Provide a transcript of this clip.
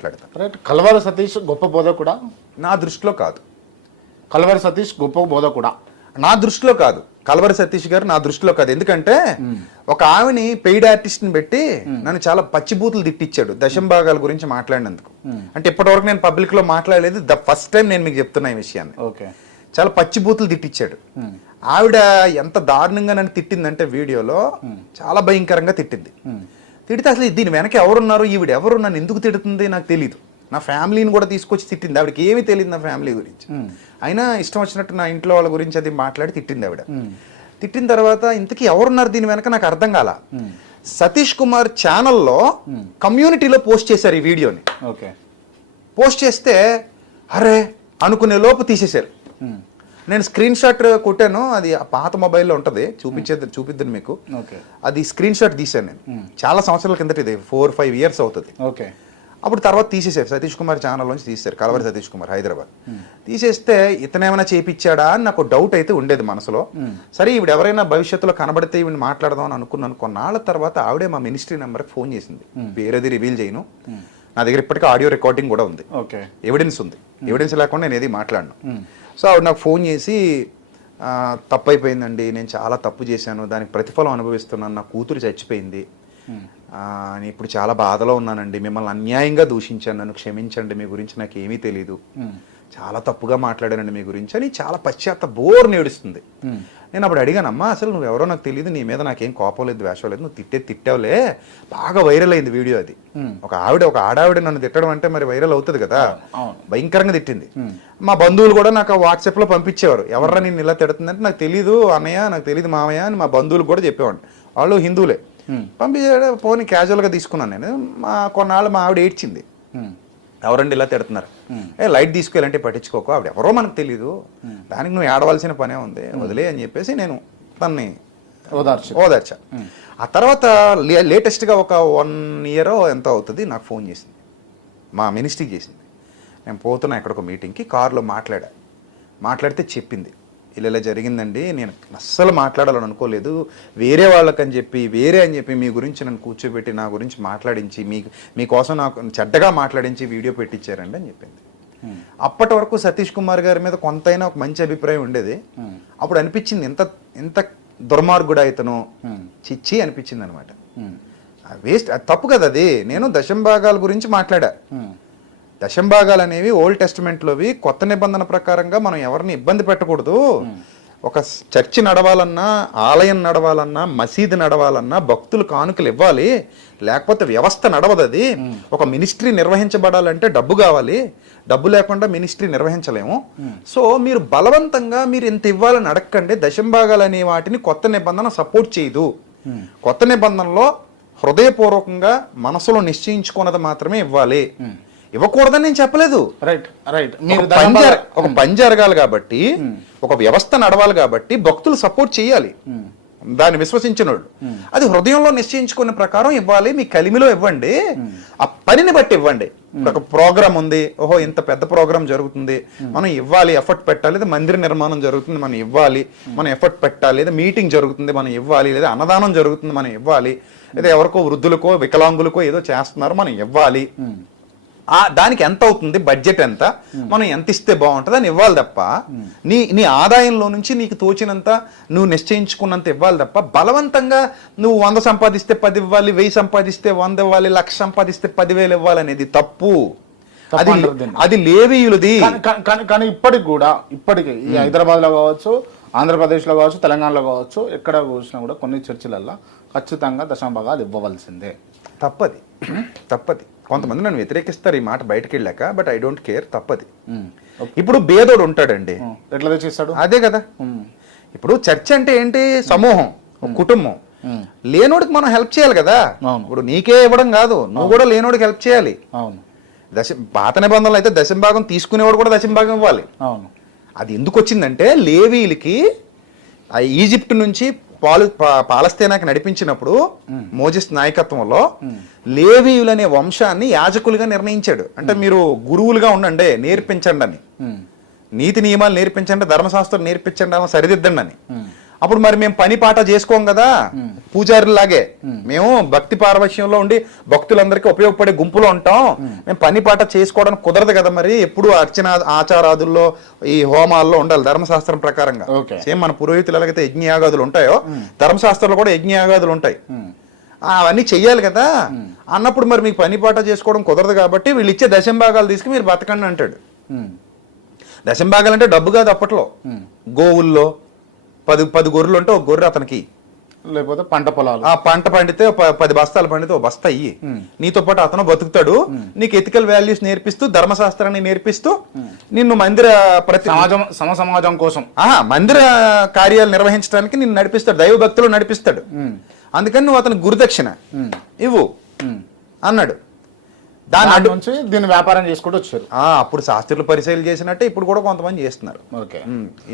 మాట్లాడతాను. Right. Calvary Satish గొప్ప బోధకుడా? నా దృష్టిలో కాదు. కల్వరి సతీష్ గొప్ప బోధకుడా? నా దృష్టిలో కాదు. కల్వరి సతీష్ గారు నా దృష్టిలో కాదు. ఎందుకంటే ఒక ఆవిని పెయిడ్ ఆర్టిస్ట్ని పెట్టి నన్ను చాలా పచ్చిబూతులు తిట్టించాడు దశంభాగాల గురించి మాట్లాడినందుకు. అంటే ఇప్పటివరకు నేను పబ్లిక్ లో మాట్లాడలేదు, ఫస్ట్ టైం నేను మీకు చెప్తున్నా ఈ విషయాన్ని. ఓకే. చాలా పచ్చిబూతులు తిట్టించాడు. ఆవిడ ఎంత దారుణంగా నన్ను తిట్టిందంటే వీడియోలో చాలా భయంకరంగా తిట్టింది. తిడితే అసలు దీని వెనక ఎవరున్నారు, ఈవిడ ఎవరు, నన్ను ఎందుకు తిడుతుంది నాకు తెలియదు. నా ఫ్యామిలీని కూడా తీసుకొచ్చి తిట్టింది. ఆవిడకి ఏమీ తెలియదు నా ఫ్యామిలీ గురించి. అయినా ఇష్టం వచ్చినట్టు నా ఇంట్లో వాళ్ళ గురించి అది మాట్లాడి తిట్టింది ఆవిడ. తిట్టిన తర్వాత ఇంతకీ ఎవరున్నారు దీని వెనక నాకు అర్థం కాల. సతీష్ కుమార్ ఛానల్లో కమ్యూనిటీలో పోస్ట్ చేశారు ఈ వీడియోని. ఓకే. పోస్ట్ చేస్తే అరే అనుకునే లోపు తీసేశారు. నేను స్క్రీన్ షాట్ కొట్టాను, అది ఆ పాత మొబైల్లో ఉంటుంది, చూపిద్దాను మీకు. అది స్క్రీన్ షాట్ తీశాను నేను చాలా సంవత్సరాల కిందట, ఇది 4-5 ఇయర్స్ అవుతుంది. ఓకే. అప్పుడు తర్వాత తీసేశారు, సతీష్ కుమార్ ఛానల్ నుంచి తీసేశారు, కలవరి సతీష్ కుమార్ హైదరాబాద్. తీసేస్తే ఇతనేమైనా చేపించాడా అని నాకు డౌట్ అయితే ఉండేది మనసులో. సరే ఈవిడ ఎవరైనా భవిష్యత్తులో కనబడితే ఈవిడ మాట్లాడదాం అని అనుకున్నాను. కొన్నాళ్ళ తర్వాత ఆవిడే మా మినిస్ట్రీ నెంబర్కి ఫోన్ చేసింది. వేరేది రివీల్ చేయను, నా దగ్గర ఇప్పటికీ ఆడియో రికార్డింగ్ కూడా ఉంది, ఎవిడెన్స్ ఉంది. ఎవిడెన్స్ లేకుండా నేను ఏది మాట్లాడను. సో ఆవిడ నాకు ఫోన్ చేసి తప్పు అయిపోయిందండి, నేను చాలా తప్పు చేశాను, దానికి ప్రతిఫలం అనుభవిస్తున్నాను, నా కూతురు చచ్చిపోయింది, నేను ఇప్పుడు చాలా బాధలో ఉన్నానండి, మిమ్మల్ని అన్యాయంగా దూషించాను, నన్ను క్షమించండి, మీ గురించి నాకు ఏమీ తెలీదు, చాలా తప్పుగా మాట్లాడానండి మీ గురించి అని చాలా బోర్ నేడుస్తుంది. నేను అప్పుడు అడిగానమ్మా, అసలు నువ్వెవరో నాకు తెలియదు, నీ మీద నాకేం కోపం లేదు, ద్వేషం లేదు, నువ్వు తిట్టావులే, బాగా వైరల్ అయింది వీడియో అది. ఒక ఆడావిడ నన్ను తిట్టడం అంటే మరి వైరల్ అవుతుంది కదా, భయంకరంగా తిట్టింంది. మా బంధువులు కూడా నాకు వాట్సాప్లో పంపించేవారు, ఎవర్రా నేను ఇలా తిడుతుందంటే నాకు తెలీదు అన్నయ్య, నాకు తెలియదు మామయ్య అని మా బంధువులు కూడా చెప్పేవాడు. వాళ్ళు హిందువులే. పంపించాడు, పోనీ క్యాజువల్గా తీసుకున్నాను నేను. కొన్నాళ్ళు మా ఆవిడ ఏడ్చింది, ఎవరండి ఇలా తిడుతున్నారు, లైట్ తీసుకెళ్ళంటే పట్టించుకోకు, ఆవిడ ఎవరో మనకు తెలీదు, దానికి నువ్వు ఏడవలసిన పనే ఉంది, వదిలే అని చెప్పేసి నేను తన్ని ఓదార్చా. ఆ తర్వాత లేటెస్ట్గా ఒక 1 ఇయర్ ఎంతో అవుతుంది, నాకు ఫోన్ చేసింది, మా మినిస్ట్రీకి చేసింది. నేను పోతున్నా ఎక్కడికో మీటింగ్కి, కారులో మాట్లాడితే చెప్పింది, ఇలా జరిగిందండి, నేను అస్సలు మాట్లాడాలని అనుకోలేదు, వేరే వాళ్ళకని చెప్పి మీ గురించి నన్ను కూర్చోబెట్టి నా గురించి మాట్లాడించి మీకోసం నాకు చెడ్డగా మాట్లాడించి వీడియో పెట్టించారండి అని చెప్పింది. అప్పటి వరకు సతీష్ కుమార్ గారి మీద కొంతైనా ఒక మంచి అభిప్రాయం ఉండేది. అప్పుడు అనిపించింది ఎంత దుర్మార్గుడా ఇతను, చిచ్చి అనిపించింది అనమాట. వేస్ట్, అది తప్పు కదా అది. నేను దశంభాగాల గురించి మాట్లాడా. దశంభాగాలు అనేవి ఓల్డ్ టెస్టిమెంట్లోవి, కొత్త నిబంధన ప్రకారంగా మనం ఎవరిని ఇబ్బంది పెట్టకూడదు. ఒక చర్చి నడవాలన్నా, ఆలయం నడవాలన్నా, మసీదు నడవాలన్నా భక్తులు కానుకలు ఇవ్వాలి, లేకపోతే వ్యవస్థ నడవదు. అది ఒక మినిస్ట్రీ నిర్వహించబడాలంటే డబ్బు కావాలి, డబ్బు లేకుండా మినిస్ట్రీ నిర్వహించలేము. సో మీరు బలవంతంగా మీరు ఇంత ఇవ్వాలని అడగండి. దశంభాగాలు అనే వాటిని కొత్త నిబంధన సపోర్ట్ చేయదు. కొత్త నిబంధనలో హృదయపూర్వకంగా మనసులో నిశ్చయించుకున్నది మాత్రమే ఇవ్వాలి, ఇవ్వకూడదని నేను చెప్పలేదు. ఒక పని జరగాలి కాబట్టి, ఒక వ్యవస్థ నడవాలి కాబట్టి భక్తులు సపోర్ట్ చేయాలి, దాన్ని విశ్వసించిన వాళ్ళు. అది హృదయంలో నిశ్చయించుకునే ప్రకారం ఇవ్వాలి, మీ కలిమిలో ఇవ్వండి, ఆ పనిని బట్టి ఇవ్వండి. ఒక ప్రోగ్రామ్ ఉంది, ఓహో ఇంత పెద్ద ప్రోగ్రామ్ జరుగుతుంది, మనం ఇవ్వాలి, ఎఫర్ట్ పెట్టాలి. లేదా మందిర నిర్మాణం జరుగుతుంది, మనం ఇవ్వాలి, మనం ఎఫర్ట్ పెట్టాలి. లేదా మీటింగ్ జరుగుతుంది, మనం ఇవ్వాలి. లేదా అన్నదానం జరుగుతుంది, మనం ఇవ్వాలి. లేదా ఎవరికో వృద్ధులకో వికలాంగులకో ఏదో చేస్తున్నారు, మనం ఇవ్వాలి. దానికి ఎంత అవుతుంది, బడ్జెట్ ఎంత, మనం ఎంత ఇస్తే బాగుంటుంది అని ఇవ్వాలి తప్ప, నీ ఆదాయంలో నుంచి నీకు తోచినంత నువ్వు నిశ్చయించుకున్నంత ఇవ్వాలి తప్ప, బలవంతంగా నువ్వు 100 సంపాదిస్తే 10 ఇవ్వాలి, 1000 సంపాదిస్తే 100 ఇవ్వాలి, 1,00,000 సంపాదిస్తే 10,000 ఇవ్వాలి అనేది తప్పు. అది లేవీయులది. కానీ ఇప్పటికి ఈ హైదరాబాద్ లో కావచ్చు, ఆంధ్రప్రదేశ్ లో కావచ్చు, తెలంగాణలో కావచ్చు, ఎక్కడ చూసినా కూడా కొన్ని చర్చిలల్లో ఖచ్చితంగా దశంభాగాలు ఇవ్వవలసిందే. తప్పది. కొంతమంది నన్ను వ్యతిరేకిస్తారు ఈ మాట బయటకు వెళ్ళాక, బట్ ఐ డోంట్ కేర్, తప్పది. ఇప్పుడు బేదోడు ఉంటాడండి, ఎట్లా తెచ్చిస్తాడు? అదే కదా. ఇప్పుడు చర్చ్ అంటే ఏంటి, సమూహం, కుటుంబం. లేనోడికి మనం హెల్ప్ చేయాలి కదా. ఇప్పుడు నీకే ఇవ్వడం కాదు, నువ్వు కూడా లేనోడికి హెల్ప్ చేయాలి. పాత నిబంధనలు అయితే దశంభాగం తీసుకునేవాడు కూడా దశంభాగం ఇవ్వాలి. అది ఎందుకు వచ్చిందంటే, లేవీలకి ఈజిప్ట్ నుంచి పాలస్తీనాకి నడిపించినప్పుడు మోజెస్ నాయకత్వంలో లేవీయులు అనే వంశాన్ని యాజకులుగా నిర్ణయించాడు. అంటే మీరు గురువులుగా ఉండండి, నేర్పించండి అని, నీతి నియమాలు నేర్పించండి, ధర్మశాస్త్రం నేర్పించండి, సరిదిద్దండి అని. అప్పుడు మరి మేము పని పాట చేసుకోం కదా పూజారులాగే మేము భక్తి పారవశ్యంలో ఉండి భక్తులందరికీ ఉపయోగపడే గుంపులో ఉంటాం మేము పని పాట చేసుకోవడానికి కుదరదు కదా మరి ఎప్పుడు అర్చన ఆచారాదుల్లో ఈ హోమాల్లో ఉండాలి ధర్మశాస్త్రం ప్రకారంగా Okay. సేమ్ మన పురోహితులు ఎలాగైతే యజ్ఞయాగాదులు ఉంటాయో ధర్మశాస్త్రంలో కూడా యజ్ఞయాగాదులు ఉంటాయి అవన్నీ చెయ్యాలి కదా అన్నప్పుడు మరి మీకు పని పాట చేసుకోవడం కుదరదు కాబట్టి వీళ్ళు ఇచ్చే దశంభాగాలు తీసుకుని మీరు బతకండి అంటాడు. దశంభాగాలు అంటే డబ్బు కాదు అప్పట్లో, గోవుల్లో 10 గొర్రెలు ఉంటే ఒక గొర్రె అతనికి, లేకపోతే పంట పొలాలు, ఆ పంట పండితే 10 బస్తాలు పండితే ఒక బస్తా ఇయ్యి, నీతో పాటు అతను బతుకుతాడు, నీకు ఎథికల్ వాల్యూస్ నేర్పిస్తూ ధర్మశాస్త్రాన్ని నేర్పిస్తూ నిన్ను మందిర సమాజం కోసం మందిర కార్యాలు నిర్వహించడానికి నిన్ను నడిపిస్తాడు, దైవ భక్తులు నడిపిస్తాడు. అందుకని నువ్వు అతనికి గురుదక్షిణ ఇవ్వు అన్నాడు. దాని నుంచి దీన్ని వ్యాపారం చేసుకుంటూ వచ్చారు. అప్పుడు శాస్త్రులు పరిశీలన చేసినట్టే ఇప్పుడు కూడా కొంతమంది చేస్తున్నారు. ఓకే.